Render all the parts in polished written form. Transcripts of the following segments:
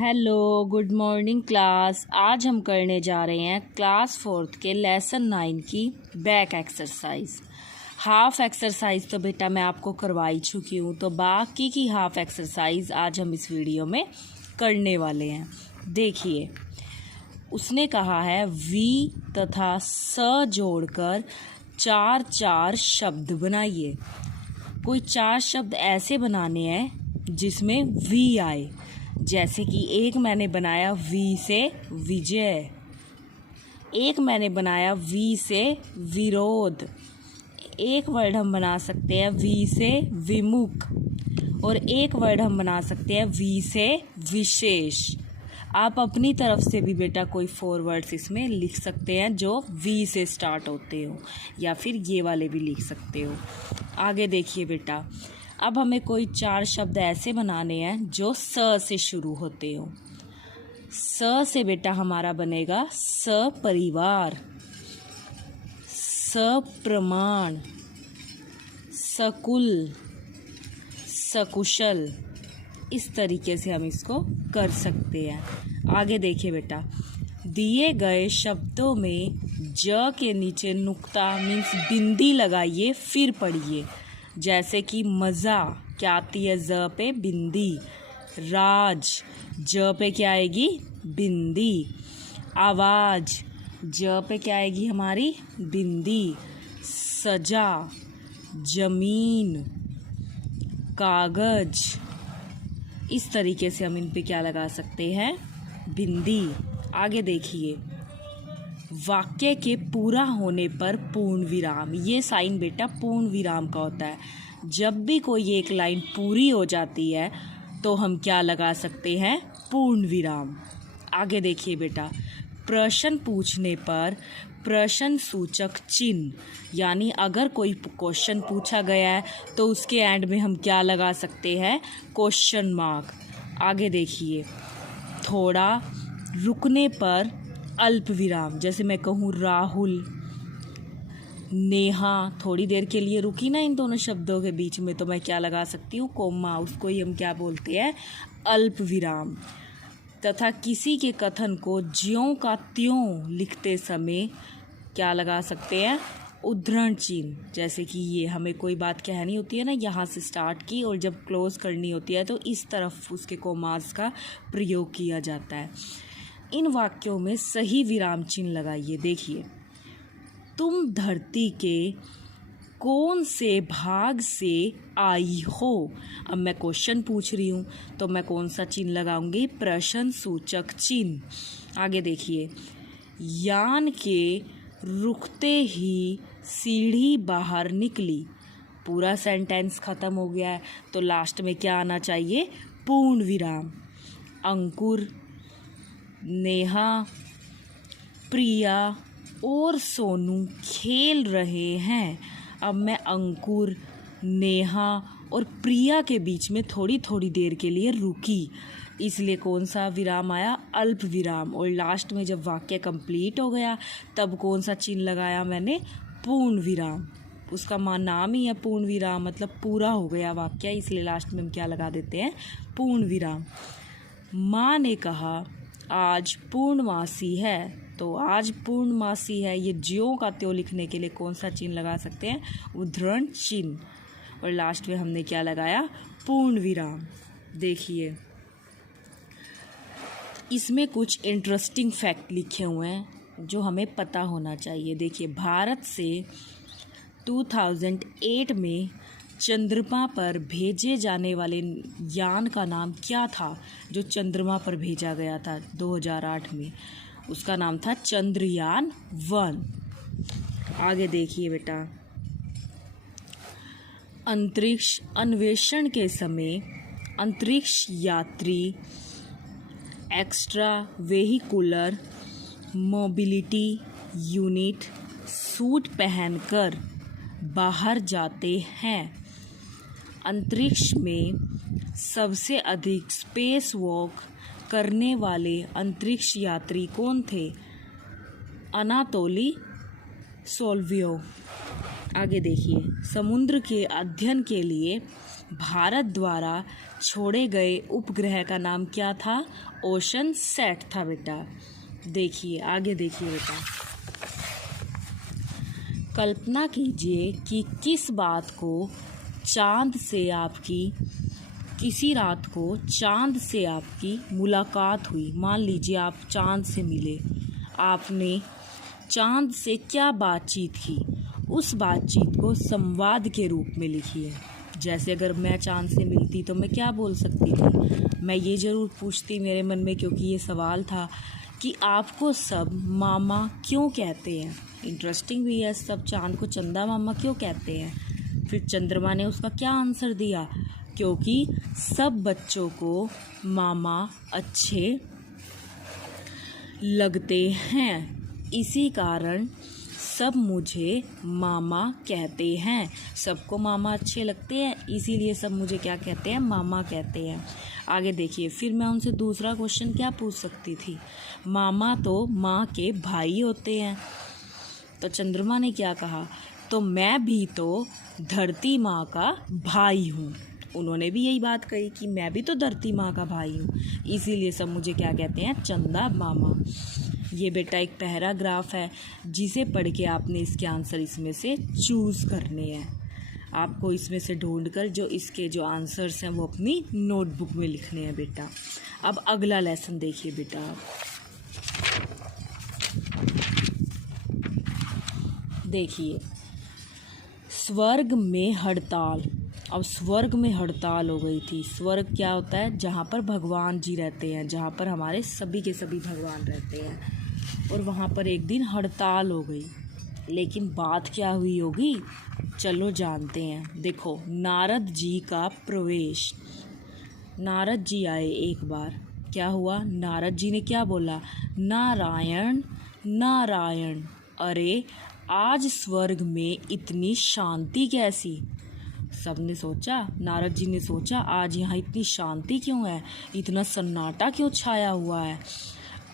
Hello, good morning class. आज हम करने जा रहे हैं क्लास 4th के लेसन 9 की बैक एक्सरसाइज। हाफ एक्सरसाइज तो बेटा मैं आपको करवाई चुकी हूँ, तो बाकी की हाफ एक्सरसाइज आज हम इस वीडियो में करने वाले हैं। देखिए, उसने कहा है वी तथा स जोड़कर 4 शब्द बनाइए। कोई 4 शब्द ऐसे बनाने हैं जिसमें वी आए, जैसे कि एक मैंने बनाया वी से विजय, एक मैंने बनाया वी से विरोध, एक वर्ड हम बना सकते हैं वी से विमुख, और एक वर्ड हम बना सकते हैं वी से विशेष। आप अपनी तरफ से भी बेटा कोई 4 वर्ड्स इसमें लिख सकते हैं जो वी से स्टार्ट होते हो, या फिर ये वाले भी लिख सकते हो। आगे देखिए बेटा, अब हमें कोई 4 शब्द ऐसे बनाने हैं जो स से शुरू होते हो। स से बेटा हमारा बनेगा सपरिवार, सप्रमाण, सकुल, सकुशल। इस तरीके से हम इसको कर सकते हैं। आगे देखिए बेटा, दिए गए शब्दों में ज के नीचे नुक्ता मीन्स बिंदी लगाइए, फिर पढ़िए। जैसे कि मज़ा क्या आती है ज पे बिंदी, राज ज पे क्या आएगी बिंदी, आवाज ज पे क्या आएगी हमारी बिंदी, सजा, जमीन, कागज। इस तरीके से हम इन पे क्या लगा सकते हैं बिंदी। आगे देखिए, वाक्य के पूरा होने पर पूर्ण विराम। ये साइन बेटा पूर्ण विराम का होता है। जब भी कोई एक लाइन पूरी हो जाती है तो हम क्या लगा सकते हैं पूर्ण विराम। आगे देखिए बेटा, प्रश्न पूछने पर प्रश्न सूचक चिन्ह, यानी अगर कोई क्वेश्चन पूछा गया है तो उसके एंड में हम क्या लगा सकते हैं क्वेश्चन मार्क। आगे देखिए, थोड़ा रुकने पर अल्प विराम। जैसे मैं कहूँ राहुल, नेहा, थोड़ी देर के लिए रुकी ना इन दोनों शब्दों के बीच में, तो मैं क्या लगा सकती हूँ कोमा। उसको ही हम क्या बोलते हैं अल्प विराम। तथा किसी के कथन को ज्यों का त्यों लिखते समय क्या लगा सकते हैं उद्धरण चिन्ह। जैसे कि ये हमें कोई बात कहनी होती है ना, यहाँ से स्टार्ट की और जब क्लोज करनी होती है तो इस तरफ उसके कोमास का प्रयोग किया जाता है। इन वाक्यों में सही विराम चिन्ह लगाइए। देखिए, तुम धरती के कौन से भाग से आई हो। अब मैं क्वेश्चन पूछ रही हूँ तो मैं कौन सा चिन्ह लगाऊंगी प्रश्न सूचक चिन्ह। आगे देखिए, यान के रुकते ही सीढ़ी बाहर निकली। पूरा सेंटेंस खत्म हो गया है तो लास्ट में क्या आना चाहिए पूर्ण विराम। अंकुर, नेहा, प्रिया और सोनू खेल रहे हैं। अब मैं अंकुर, नेहा और प्रिया के बीच में थोड़ी थोड़ी देर के लिए रुकी, इसलिए कौन सा विराम आया अल्प विराम। और लास्ट में जब वाक्य कंप्लीट हो गया तब कौन सा चिन्ह लगाया मैंने पूर्ण विराम। उसका नाम ही है पूर्ण विराम, मतलब पूरा हो गया वाक्य, इसलिए लास्ट में हम क्या लगा देते हैं पूर्ण विराम। माँ ने कहा आज पूर्णमासी है, तो आज पूर्णमासी है, ये ज्यों का त्यों लिखने के लिए कौन सा चिन्ह लगा सकते हैं उद्धरण चिन्ह। और लास्ट में हमने क्या लगाया पूर्ण विराम। देखिए, इसमें कुछ इंटरेस्टिंग फैक्ट लिखे हुए हैं जो हमें पता होना चाहिए। देखिए, भारत से 2008 में चंद्रमा पर भेजे जाने वाले यान का नाम क्या था। जो चंद्रमा पर भेजा गया था 2008 में, उसका नाम था चंद्रयान 1। आगे देखिए बेटा, अंतरिक्ष अन्वेषण के समय अंतरिक्ष यात्री extra vehicular mobility unit suit पहनकर बाहर जाते हैं। अंतरिक्ष में सबसे अधिक स्पेस वॉक करने वाले अंतरिक्ष यात्री कौन थे। अनातोली सोल्वियो। आगे देखिए, समुद्र के अध्ययन के लिए भारत द्वारा छोड़े गए उपग्रह का नाम क्या था? ओशन सेट था बेटा। देखिए आगे देखिए बेटा, कल्पना कीजिए कि किसी रात को चांद से आपकी मुलाकात हुई। मान लीजिए आप चांद से मिले, आपने चांद से क्या बातचीत की, उस बातचीत को संवाद के रूप में लिखिए। जैसे अगर मैं चांद से मिलती तो मैं क्या बोल सकती थी? मैं ये ज़रूर पूछती मेरे मन में, क्योंकि ये सवाल था कि आपको सब मामा क्यों कहते हैं। इंटरेस्टिंग भी है, सब चांद को चंदा मामा क्यों कहते हैं। फिर चंद्रमा ने उसका क्या आंसर दिया? क्योंकि सब बच्चों को मामा अच्छे लगते हैं, इसी कारण सब मुझे मामा कहते हैं। सबको मामा अच्छे लगते हैं, इसीलिए सब मुझे क्या कहते हैं? मामा कहते हैं। आगे देखिए, फिर मैं उनसे दूसरा क्वेश्चन क्या पूछ सकती थी? मामा तो माँ के भाई होते हैं। तो चंद्रमा ने क्या कहा? तो मैं भी तो धरती माँ का भाई हूँ। उन्होंने भी यही बात कही कि मैं भी तो धरती माँ का भाई हूँ, इसीलिए सब मुझे क्या कहते हैं? चंदा मामा। ये बेटा एक पैराग्राफ है, जिसे पढ़ के आपने इसके आंसर इसमें से चूज़ करने हैं। आपको इसमें से ढूंढकर जो इसके जो आंसर्स हैं वो अपनी नोटबुक में लिखने हैं बेटा। अब अगला लेसन देखिए बेटा आप। देखिए, स्वर्ग में हड़ताल। अब स्वर्ग में हड़ताल हो गई थी। स्वर्ग क्या होता है? जहाँ पर भगवान जी रहते हैं, जहाँ पर हमारे सभी के सभी भगवान रहते हैं। और वहाँ पर एक दिन हड़ताल हो गई। लेकिन बात क्या हुई होगी? चलो जानते हैं। देखो, नारद जी का प्रवेश। नारद जी आए एक बार, क्या हुआ? नारद जी ने क्या बोला? नारायण नारायण, अरे आज स्वर्ग में इतनी शांति कैसी? सबने सोचा, नारद जी ने सोचा, आज यहाँ इतनी शांति क्यों है? इतना सन्नाटा क्यों छाया हुआ है?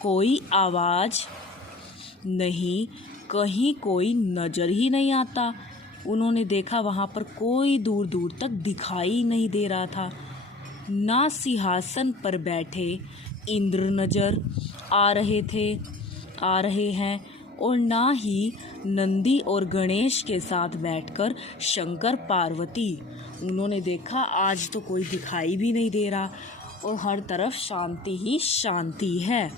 कोई आवाज़ नहीं, कहीं कोई नज़र ही नहीं आता। उन्होंने देखा वहाँ पर कोई दूर दूर तक दिखाई नहीं दे रहा था। ना सिंहासन पर बैठे इंद्र नज़र आ रहे हैं, और ना ही नंदी और गणेश के साथ बैठकर शंकर पार्वती। उन्होंने देखा आज तो कोई दिखाई भी नहीं दे रहा, और हर तरफ शांति ही शांति है।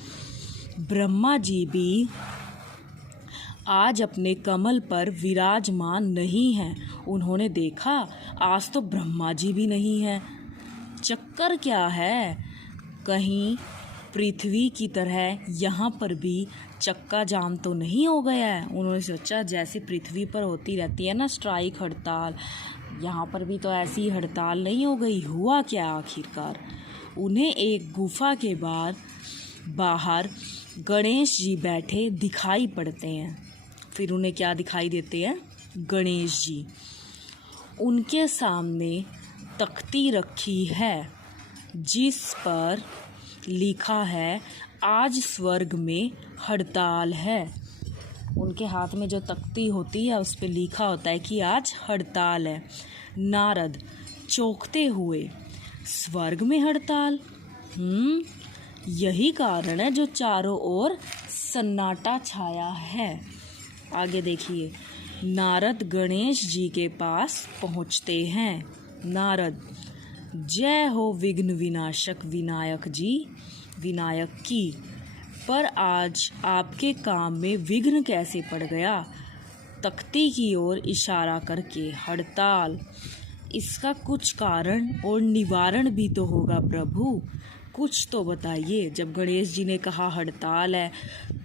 ब्रह्मा जी भी आज अपने कमल पर विराजमान नहीं हैं। उन्होंने देखा आज तो ब्रह्मा जी भी नहीं हैं। चक्कर क्या है? कहीं पृथ्वी की तरह यहाँ पर भी चक्का जाम तो नहीं हो गया है? उन्होंने सोचा जैसे पृथ्वी पर होती रहती है ना स्ट्राइक, हड़ताल, यहाँ पर भी तो ऐसी हड़ताल नहीं हो गई। हुआ क्या आखिरकार? उन्हें एक गुफा के बाहर गणेश जी बैठे दिखाई पड़ते हैं। फिर उन्हें क्या दिखाई देते हैं? गणेश जी। उनके सामने तख्ती रखी है, जिस पर लिखा है आज स्वर्ग में हड़ताल है। उनके हाथ में जो तख्ती होती है उस पर लिखा होता है कि आज हड़ताल है। नारद चौंकते हुए, स्वर्ग में हड़ताल? यही कारण है जो चारों ओर सन्नाटा छाया है। आगे देखिए, नारद गणेश जी के पास पहुँचते हैं। नारद, जय हो विघ्न विनाशक विनायक जी, विनायक की। पर आज आपके काम में विघ्न कैसे पड़ गया? तख्ती की ओर इशारा करके, हड़ताल, इसका कुछ कारण और निवारण भी तो होगा प्रभु, कुछ तो बताइए। जब गणेश जी ने कहा हड़ताल है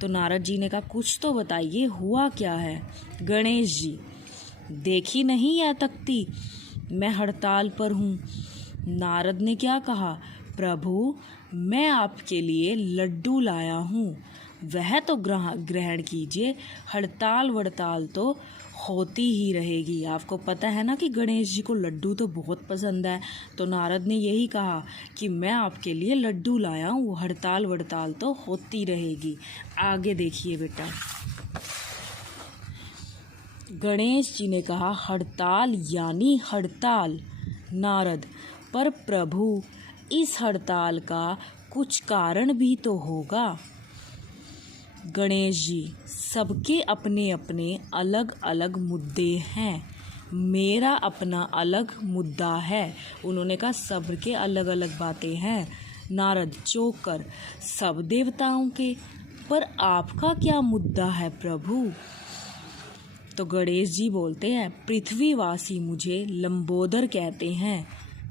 तो नारद जी ने कहा कुछ तो बताइए, हुआ क्या है? गणेश जी, देखी नहीं है तख्ती, मैं हड़ताल पर हूँ। नारद ने क्या कहा? प्रभु, मैं आपके लिए लड्डू लाया हूँ, वह तो ग्रहण कीजिए। हड़ताल वड़ताल तो होती ही रहेगी। आपको पता है ना कि गणेश जी को लड्डू तो बहुत पसंद है। तो नारद ने यही कहा कि मैं आपके लिए लड्डू लाया हूँ, हड़ताल वड़ताल तो होती रहेगी। आगे देखिए बेटा, गणेश जी ने कहा हड़ताल यानी हड़ताल, नारद, पर प्रभु इस हड़ताल का कुछ कारण भी तो होगा। गणेश जी, सबके अपने अपने अलग अलग मुद्दे हैं, मेरा अपना अलग मुद्दा है। उन्होंने कहा सबके अलग अलग बातें हैं। नारद चौंक कर, सब देवताओं के, पर आपका क्या मुद्दा है प्रभु? तो गणेश जी बोलते हैं, पृथ्वीवासी मुझे लंबोदर कहते हैं,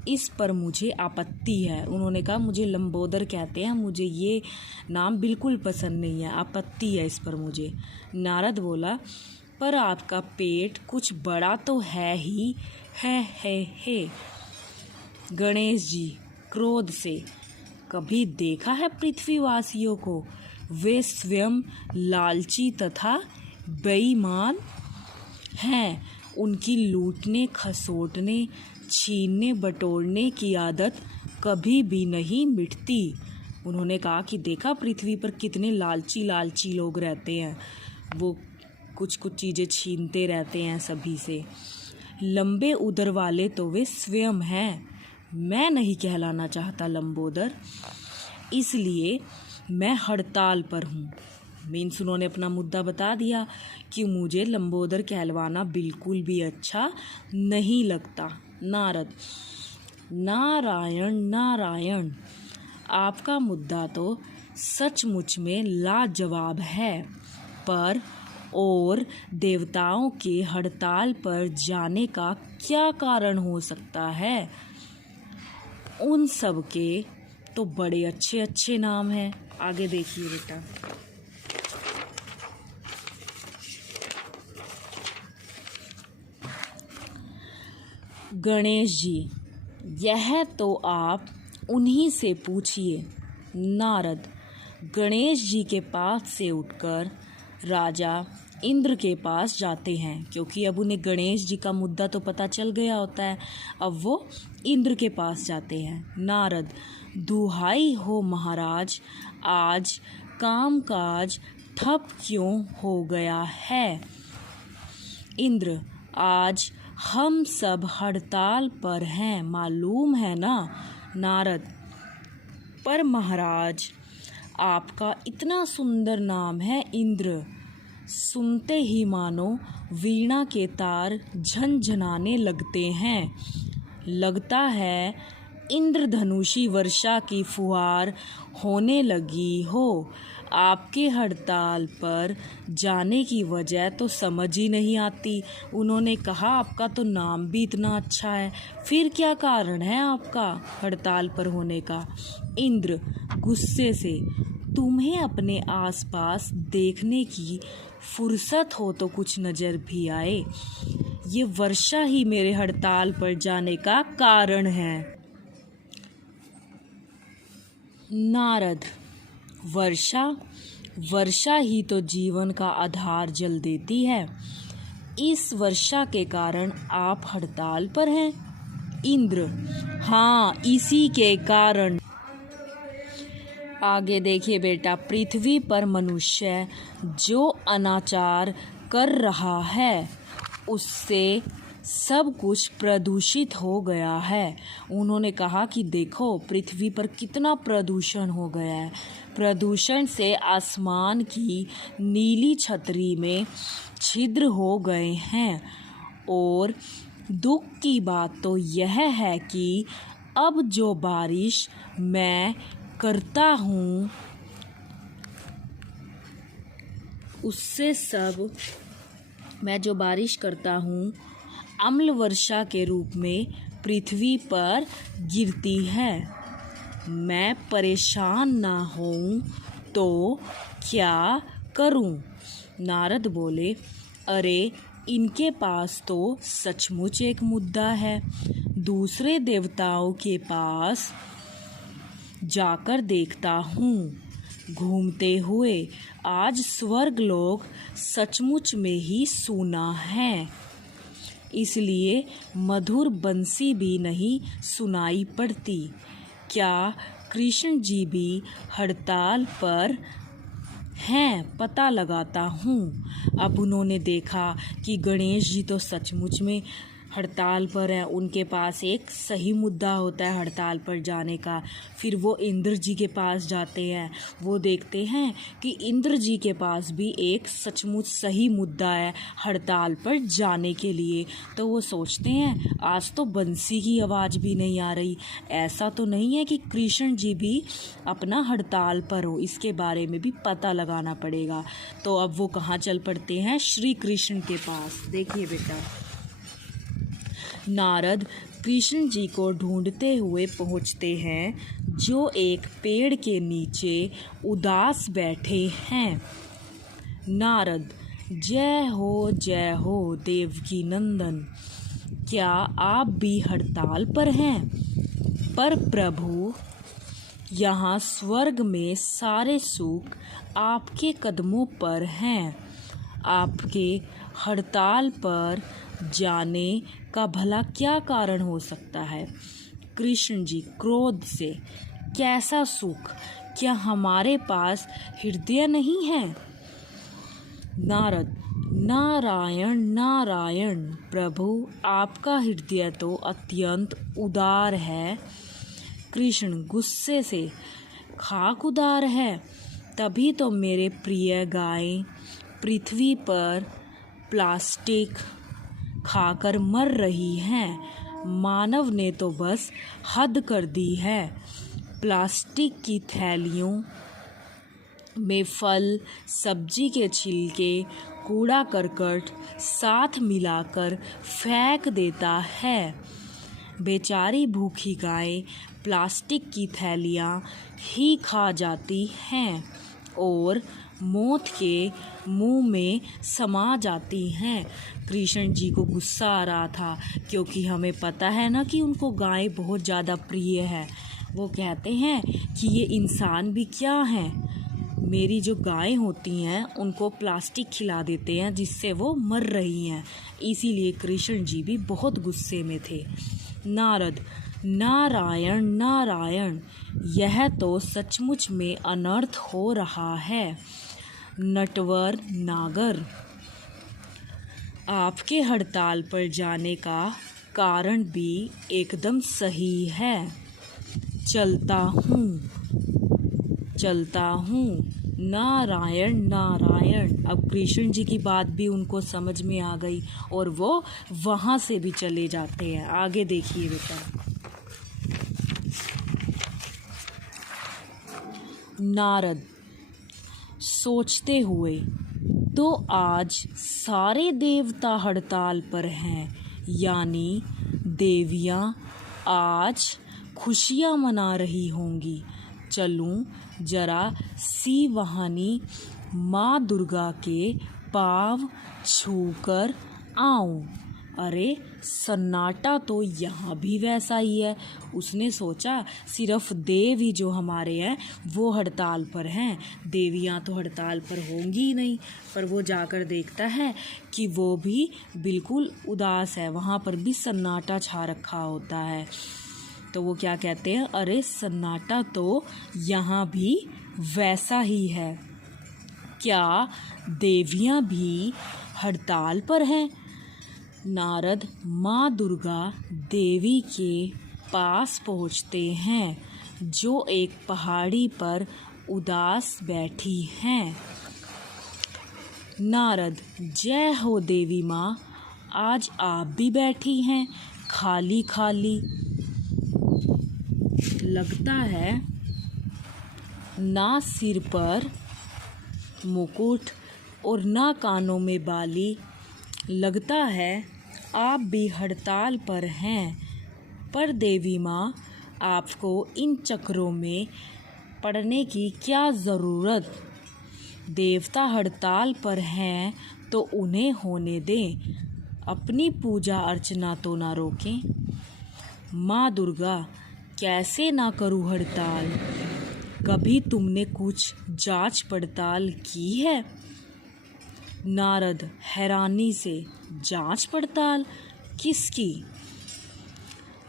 इस पर मुझे आपत्ति है। उन्होंने कहा मुझे लंबोदर कहते हैं, मुझे ये नाम बिल्कुल पसंद नहीं है, आपत्ति है इस पर मुझे। नारद बोला, पर आपका पेट कुछ बड़ा तो है ही है। गणेश जी क्रोध से, कभी देखा है पृथ्वीवासियों को? वे स्वयं लालची तथा बेईमान हैं। उनकी लूटने, खसोटने, छीनने, बटोरने की आदत कभी भी नहीं मिटती। उन्होंने कहा कि देखा पृथ्वी पर कितने लालची लोग रहते हैं, वो कुछ चीज़ें छीनते रहते हैं सभी से। लंबे उदर वाले तो वे स्वयं हैं। मैं नहीं कहलाना चाहता लंबोदर, इसलिए मैं हड़ताल पर हूँ। मीन्स उन्होंने अपना मुद्दा बता दिया कि मुझे लंबोदर कहलवाना बिल्कुल भी अच्छा नहीं लगता। नारद, नारायण नारायण, आपका मुद्दा तो सचमुच में लाजवाब है, पर और देवताओं के हड़ताल पर जाने का क्या कारण हो सकता है? उन सब के तो बड़े अच्छे अच्छे नाम हैं। आगे देखिए बेटा। गणेश जी, यह तो आप उन्हीं से पूछिए। नारद गणेश जी के पास से उठकर राजा इंद्र के पास जाते हैं, क्योंकि अब उन्हें गणेश जी का मुद्दा तो पता चल गया होता है। अब वो इंद्र के पास जाते हैं। नारद, दुहाई हो महाराज, आज कामकाज ठप क्यों हो गया है? इंद्र, आज हम सब हड़ताल पर हैं, मालूम है ना? नारद, पर महाराज आपका इतना सुंदर नाम है इंद्र, सुनते ही मानो वीणा के तार झनझनाने लगते हैं। लगता है इंद्रधनुषी वर्षा की फुहार होने लगी हो। आपके हड़ताल पर जाने की वजह तो समझ ही नहीं आती। उन्होंने कहा आपका तो नाम भी इतना अच्छा है, फिर क्या कारण है आपका हड़ताल पर होने का? इंद्र गुस्से से, तुम्हें अपने आसपास देखने की फुर्सत हो तो कुछ नज़र भी आए। ये वर्षा ही मेरे हड़ताल पर जाने का कारण है। नारद, वर्षा ही तो जीवन का आधार जल देती है। इस वर्षा के कारण आप हड़ताल पर हैं? इंद्र, हाँ, इसी के कारण। आगे देखिए बेटा। पृथ्वी पर मनुष्य जो अनाचार कर रहा है उससे सब कुछ प्रदूषित हो गया है। उन्होंने कहा कि देखो पृथ्वी पर कितना प्रदूषण हो गया है। प्रदूषण से आसमान की नीली छतरी में छिद्र हो गए हैं। और दुख की बात तो यह है कि अब जो बारिश मैं करता हूँ उससे सब मैं जो बारिश करता हूँ अम्ल वर्षा के रूप में पृथ्वी पर गिरती है। मैं परेशान ना होऊं तो क्या करूं? नारद बोले, अरे इनके पास तो सचमुच एक मुद्दा है। दूसरे देवताओं के पास जाकर देखता हूँ। घूमते हुए आज स्वर्गलोक सचमुच में ही सूना है, इसलिए मधुर बंसी भी नहीं सुनाई पड़ती। क्या कृष्ण जी भी हड़ताल पर हैं? पता लगाता हूँ। अब उन्होंने देखा कि गणेश जी तो सचमुच में हड़ताल पर हैं उनके पास एक सही मुद्दा होता है हड़ताल पर जाने का। फिर वो इंद्र जी के पास जाते हैं, वो देखते हैं कि इंद्र जी के पास भी एक सचमुच सही मुद्दा है हड़ताल पर जाने के लिए। तो वो सोचते हैं आज तो बंसी की आवाज़ भी नहीं आ रही, ऐसा तो नहीं है कि कृष्ण जी भी अपना हड़ताल पर हो, इसके बारे में भी पता लगाना पड़ेगा। तो अब वो कहाँ चल पड़ते हैं? श्री कृष्ण के पास। देखिए बेटा, नारद कृष्ण जी को ढूंढते हुए पहुँचते हैं जो एक पेड़ के नीचे उदास बैठे हैं। नारद, जय हो देवकी नंदन, क्या आप भी हड़ताल पर हैं? पर प्रभु, यहाँ स्वर्ग में सारे सुख आपके कदमों पर हैं। आपके हड़ताल पर जाने का भला क्या कारण हो सकता है? कृष्ण जी क्रोध से, कैसा सुख? क्या हमारे पास हृदय नहीं है? नारद, नारायण नारायण प्रभु, आपका हृदय तो अत्यंत उदार है। कृष्ण गुस्से से, खाक उदार है, तभी तो मेरे प्रिय गाय पृथ्वी पर प्लास्टिक खाकर मर रही हैं। मानव ने तो बस हद कर दी है। प्लास्टिक की थैलियों में फल सब्जी के छिलके कूड़ा करकट साथ मिलाकर फेंक देता है। बेचारी भूखी गाय प्लास्टिक की थैलियाँ ही खा जाती हैं और मौत के मुंह में समा जाती हैं। कृष्ण जी को गुस्सा आ रहा था क्योंकि हमें पता है ना कि उनको गाय बहुत ज़्यादा प्रिय है। वो कहते हैं कि ये इंसान भी क्या हैं, मेरी जो गायें होती हैं उनको प्लास्टिक खिला देते हैं जिससे वो मर रही हैं। इसीलिए कृष्ण जी भी बहुत गुस्से में थे। नारद, नारायण नारायण, यह तो सचमुच में अनर्थ हो रहा है। नटवर नागर, आपके हड़ताल पर जाने का कारण भी एकदम सही है। चलता हूँ, नारायण नारायण। अब कृष्ण जी की बात भी उनको समझ में आ गई और वो वहाँ से भी चले जाते हैं। आगे देखिए बेटा, नारद सोचते हुए, तो आज सारे देवता हड़ताल पर हैं, यानी देवियाँ आज खुशियाँ मना रही होंगी। चलूँ जरा सी वहानी माँ दुर्गा के पाँव छूकर आऊँ। अरे सन्नाटा तो यहाँ भी वैसा ही है। उसने सोचा सिर्फ देव ही जो हमारे हैं वो हड़ताल पर हैं, देवियाँ तो हड़ताल पर होंगी ही नहीं। पर वो जाकर देखता है कि वो भी बिल्कुल उदास है, वहाँ पर भी सन्नाटा छा रखा होता है। तो वो क्या कहते हैं, अरे सन्नाटा तो यहाँ भी वैसा ही है, क्या देवियाँ भी हड़ताल पर हैं? नारद माँ दुर्गा देवी के पास पहुँचते हैं जो एक पहाड़ी पर उदास बैठी हैं। नारद, जय हो देवी माँ, आज आप भी बैठी हैं खाली खाली। लगता है ना सिर पर मुकुट और ना कानों में बाली, लगता है आप भी हड़ताल पर हैं। पर देवी माँ, आपको इन चक्रों में पड़ने की क्या ज़रूरत? देवता हड़ताल पर हैं तो उन्हें होने दें, अपनी पूजा अर्चना तो ना रोकें। माँ दुर्गा, कैसे ना करूँ हड़ताल? कभी तुमने कुछ जांच पड़ताल की है? नारद हैरानी से, जांच पड़ताल किसकी?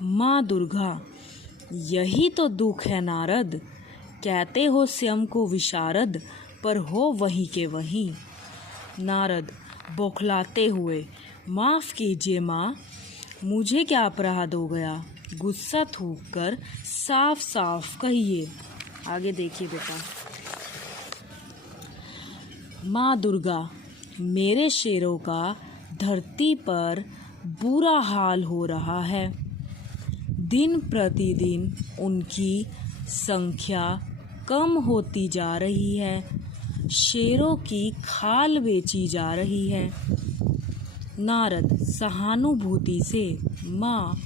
माँ दुर्गा, यही तो दुख है नारद, कहते हो स्वयं को विशारद, पर हो वहीं के वहीं। नारद बौखलाते हुए, माफ़ कीजिए माँ, मुझे क्या अपराध हो गया? गुस्सा थूक कर साफ साफ कहिए। आगे देखिए बेटा। माँ दुर्गा, मेरे शेरों का धरती पर बुरा हाल हो रहा है। दिन प्रतिदिन उनकी संख्या कम होती जा रही है। शेरों की खाल बेची जा रही है। नारद सहानुभूति से, माँ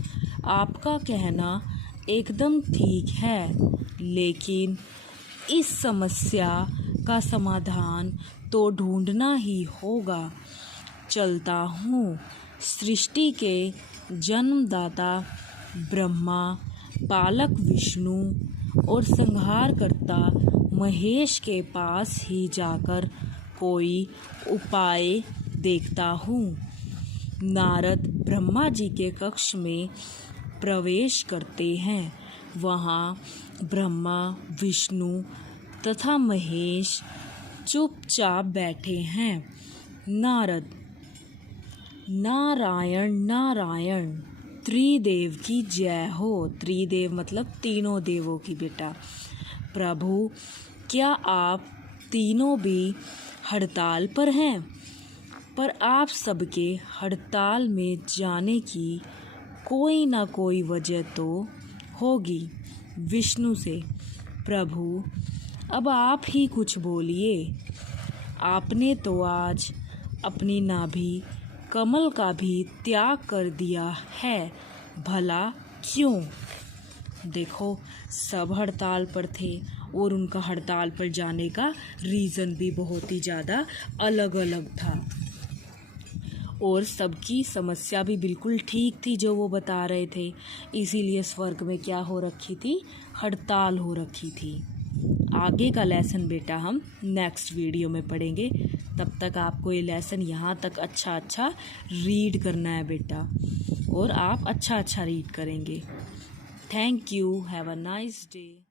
आपका कहना एकदम ठीक है, लेकिन इस समस्या का समाधान तो ढूंढना ही होगा। चलता हूँ। सृष्टि के जन्मदाता ब्रह्मा, पालक विष्णु और संहारकर्ता महेश के पास ही जाकर कोई उपाय देखता हूँ। नारद ब्रह्मा जी के कक्ष में प्रवेश करते हैं। वहाँ ब्रह्मा, विष्णु तथा महेश चुपचाप बैठे हैं। नारद, नारायण नारायण, त्रिदेव की जय हो। त्रिदेव मतलब तीनों देवों की बेटा। प्रभु, क्या आप तीनों भी हड़ताल पर हैं? पर आप सबके हड़ताल में जाने की कोई ना कोई वजह तो होगी। विष्णु से, प्रभु अब आप ही कुछ बोलिए। आपने तो आज अपनी नाभि कमल का भी त्याग कर दिया है, भला क्यों? देखो, सब हड़ताल पर थे और उनका हड़ताल पर जाने का रीज़न भी बहुत ही ज़्यादा अलग अलग था और सबकी समस्या भी बिल्कुल ठीक थी जो वो बता रहे थे। इसीलिए स्वर्ग में क्या हो रखी थी? हड़ताल हो रखी थी। आगे का लेसन बेटा हम नेक्स्ट वीडियो में पढ़ेंगे। तब तक आपको ये लेसन यहाँ तक अच्छा रीड करना है बेटा, और आप अच्छा रीड करेंगे। Thank you. Have a nice day.